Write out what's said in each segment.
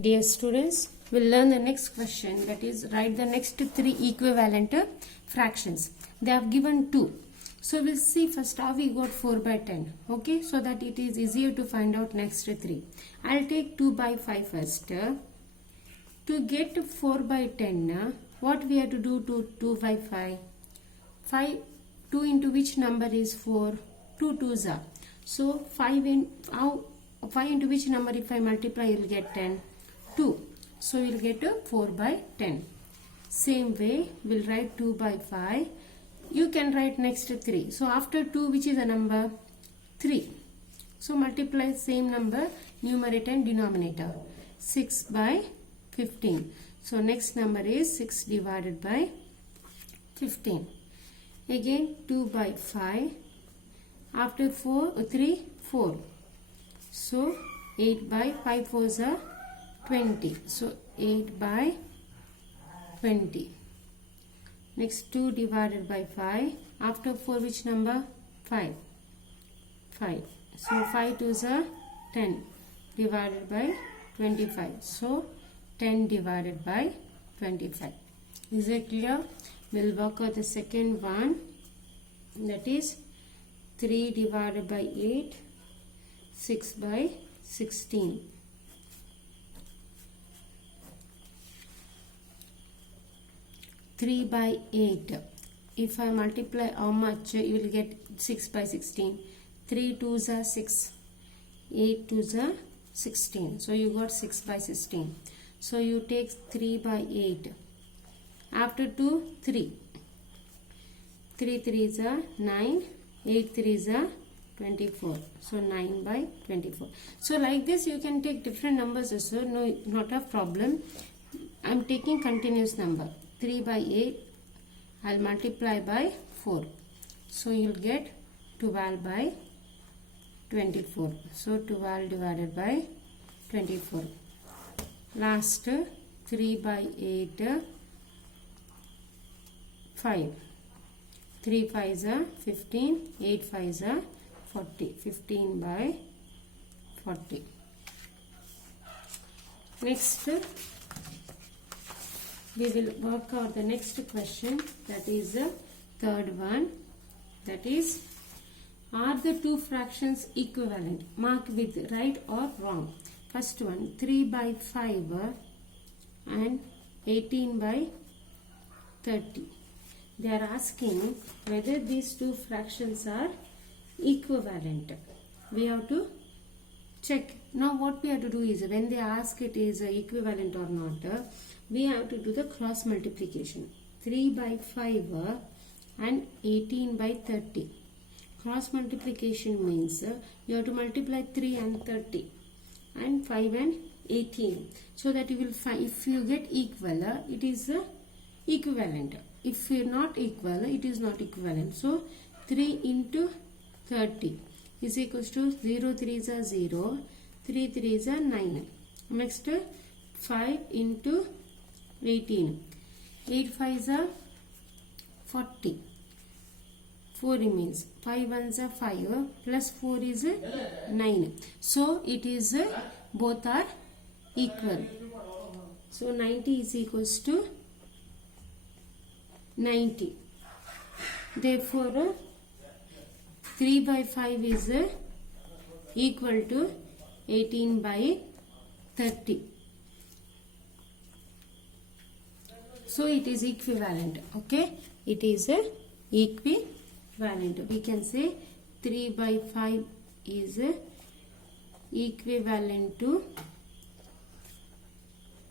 Dear students, we'll learn the next question, that is write the next three equivalent fractions. They have given 2. So we'll see first how we got 4 by 10. Okay, so that it is easier to find out next 3. I'll take 2 by 5 first. To get 4 by 10, what we have to do to 2 by 5? 2 into which number is 4? 2 2s are. So 5 into which number if I multiply you will get 10? 2. So we will get 4 by 10. Same way we will write 2 by 5. You can write next 3. So after 2 which is a number? 3. So multiply same number numerator and denominator. 6 by 15. So next number is 6 divided by 15. Again 2 by 5. After 3, 4. So 8 by 5 4s are 20. So 8 by 20. Next 2 divided by 5. After 4 which number? 5. 5. So 5 2s are 10 divided by 25. So 10 divided by 25. Is it clear? We'll work out the second one. That is 3 divided by 8. 6 by 16. Three by 8. If I multiply how much, you will get 6 by 16. 3 2s are 6. 8 2s are 16. So you got 6 by 16. So you take 3 by 8. After 2, 3. 3 3s are 9. 8 3s are 24. So 9 by 24. So like this you can take different numbers also. No, not a problem. I am taking continuous number. 3 by 8. I will multiply by 4. So you will get 12 by 24. So 12 divided by 24. Last 3 by 8. 5. 3 5s are 15. 8 5s are 40. 15 by 40. Next we will work out the next question, that is the third one. That is, are the two fractions equivalent? Mark with right or wrong. First one, 3 by 5 and 18 by 30. They are asking whether these two fractions are equivalent. We have to check. Now what we have to do is, when they ask it is equivalent or not, we have to do the cross multiplication. 3 by 5 and 18 by 30. Cross multiplication means you have to multiply 3 and 30 and 5 and 18. So that you will find, if you get equal, it is equivalent. If you are not equal, it is not equivalent. So 3 into 30 is equals to 0 3s are 0, 3 3s are 9. Next 5 into 18. 8 5s are 40. 4 remains. 5 1s are 5 plus 4 is 9. So it is both are equal. So 90 is equals to 90. Therefore 3 by 5 is equal to 18 by 30. So it is equivalent. Okay, it is equivalent. We can say 3 by 5 is equivalent to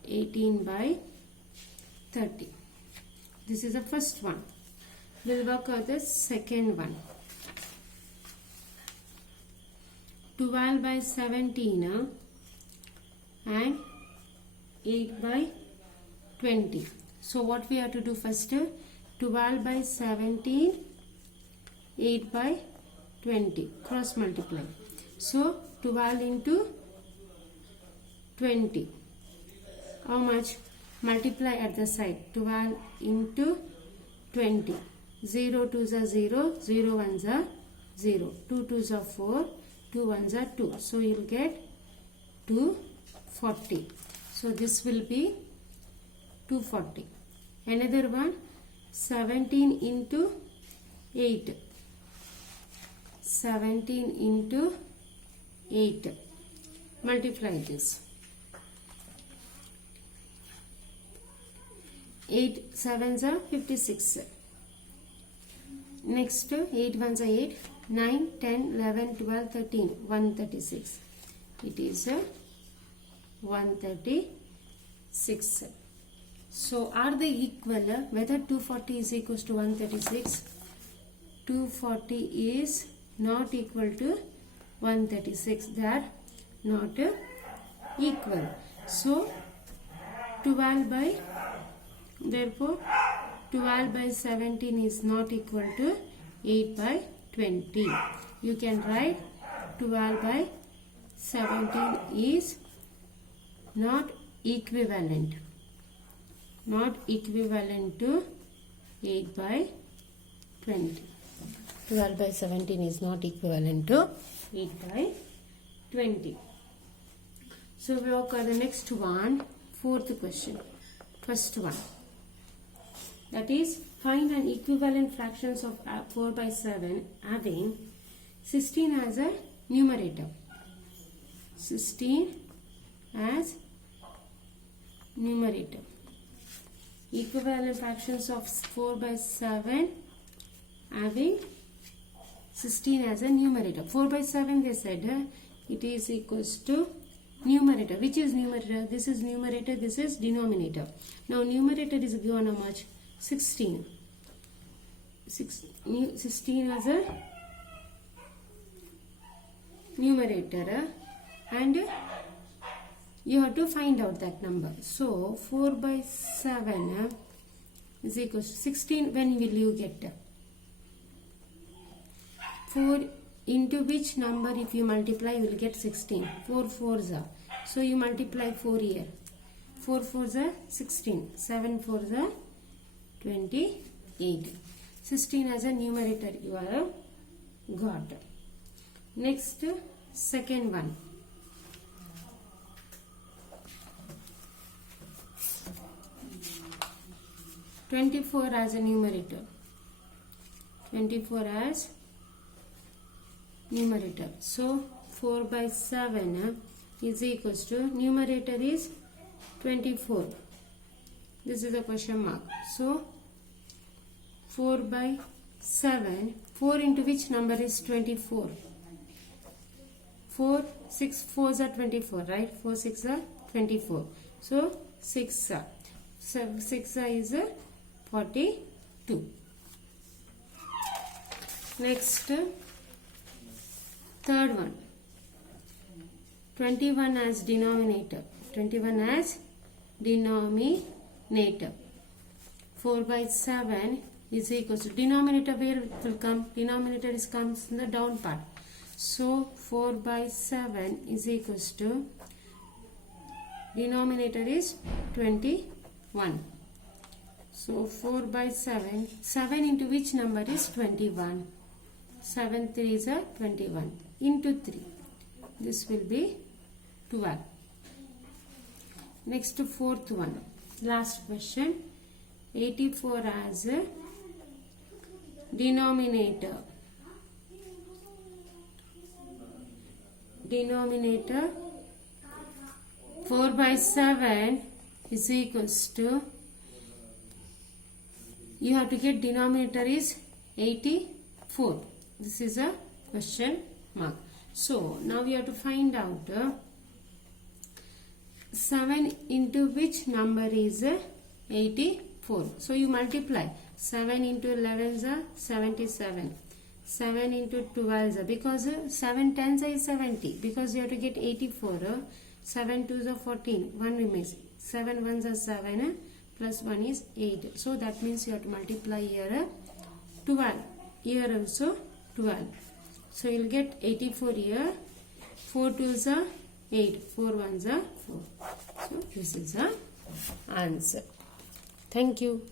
18 by 30. This is the first one. We will work out the second one. 12 by 17 and 8 by 20. So what we have to do first? 12 by 17, 8 by 20. Cross multiply. So 12 into 20. How much? Multiply at the side. 12 into 20. 0 2s are 0, 0 1s are 0. 2 2s are 4, 2 1s are 2. So you will get 240. So this will be 240. Another one, 17 into 8. 17 into 8. Multiply this. 8 sevens are 56. Next, 8 ones are 8. 9, 10, 11, 12, 13. 136. It is 136. So, are they equal? Whether 240 is equals to 136? 240 is not equal to 136. They are not equal. So, 12 by, therefore, 12 by 17 is not equal to 8 by 20. You can write 12 by 17 is not equivalent. Not equivalent to 8 by 20. 12 by 17 is not equivalent to 8 by 20. So we work on the next one, fourth question. First one. That is, find an equivalent fractions of 4 by 7 having 16 as a numerator. 16 as numerator. Equivalent fractions of 4 by 7 having 16 as a numerator. 4 by 7 they said it is equals to numerator. Which is numerator? This is numerator, this is denominator. Now numerator is given how much? 16. 16 as a numerator and you have to find out that number. So 4 by 7 is equals to 16. When will you get? 4 into which number if you multiply you will get 16. 4 4s are. So you multiply 4 here. 4 4s are 16. 7 4s are 28. 16 as a numerator you are got. Next, second one. (24) as a numerator. 24 as numerator. So 4 by 7 is equals to numerator is 24. This is a question mark. So 4 by 7. 4 into which number is 24? 4, 6 4s are 24, right? 4 6 are 24. So 6 is 42. Next, third one. 21 as denominator. 21 as denominator. 4 by 7 is equals to denominator. Where it will come? Denominator comes in the down part. So 4 by 7 is equals to denominator is 21. So 4 by 7. 7 into which number is 21? 7 3s are 21 into 3. This will be 12. Next, fourth one. Last question. 84 as a denominator. Denominator 4 by 7 is equals to, you have to get denominator is 84. This is a question mark. So now we have to find out 7 into which number is 84. So you multiply 7 into 11 are 77. 7 into 12 are, because 7 10s is 70, because you have to get 84. 7 2s are 14. 1 remains. 7 1s are 7 plus 1 is 8. So that means you have to multiply here 12. Here also 12. So you will get 84 here. 4 2s are 8. 4 1s are 4. So this is the answer. Thank you.